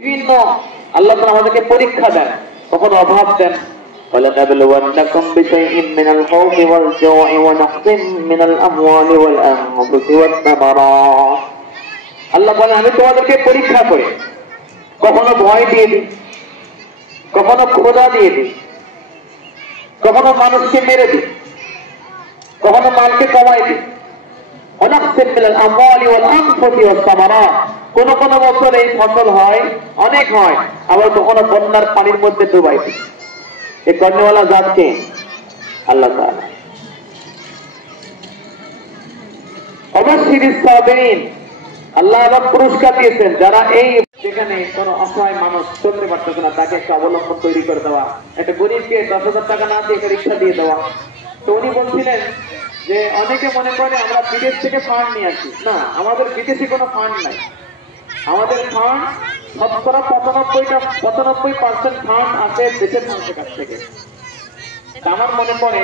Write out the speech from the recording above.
বিভিন্ন আল্লাহ তাআলা আমাদেরকে পরীক্ষা দেন, কখনো অভাব দেন। وَلَنَبْلُوَنَّكُمْ بِشَيْءٍ مِّنَ الْخَوْفِ وَالْجُوعِ وَنَقْصٍ مِّنَ الْأَمْوَالِ وَالْأَنفُسِ وَالثَّمَرَاتِ। আল্লাহ বলেন আমি তোমাদেরকে পরীক্ষা করি, কখনো ভয় দিয়ে দিই, কখনো ক্ষুধা দিয়ে দিই, কখনো মানুষকে মেরে দিই, কখনো মালকে কমাই দিই। ونقص من الأموال والأنفس والثمرات। কোন কোন বছর এই ফসল হয়, অনেক হয়, আবার কখনো বন্যার পানির মধ্যে ডুবাই দিই। এই করনেওয়ালা জাতকে আল্লাহ তাআলা। অবশ্যই সাবিরিন, আল্লাহ আবার পুরস্কার দিয়েছেন যারা এই যেখানে কোন অসহায় মানুষ চলতে পারতেছে না তাকে একটা অবলম্বন তৈরি করে দেওয়া, একটা গরিবকে 10,000 টাকা না দিয়ে একটা রিক্সা দিয়ে দেওয়া। তো উনি বলছিলেন যে অনেকে মনে করে আমরা বিদেশ থেকে ফান্ড নিয়ে আসি, না, আমাদের বিদেশি কোনো ফান্ড নাই। আমাদের ফান্ড 95% ফান্ড আসে দেশের মানুষের কাছ থেকে। আমার মনে পড়ে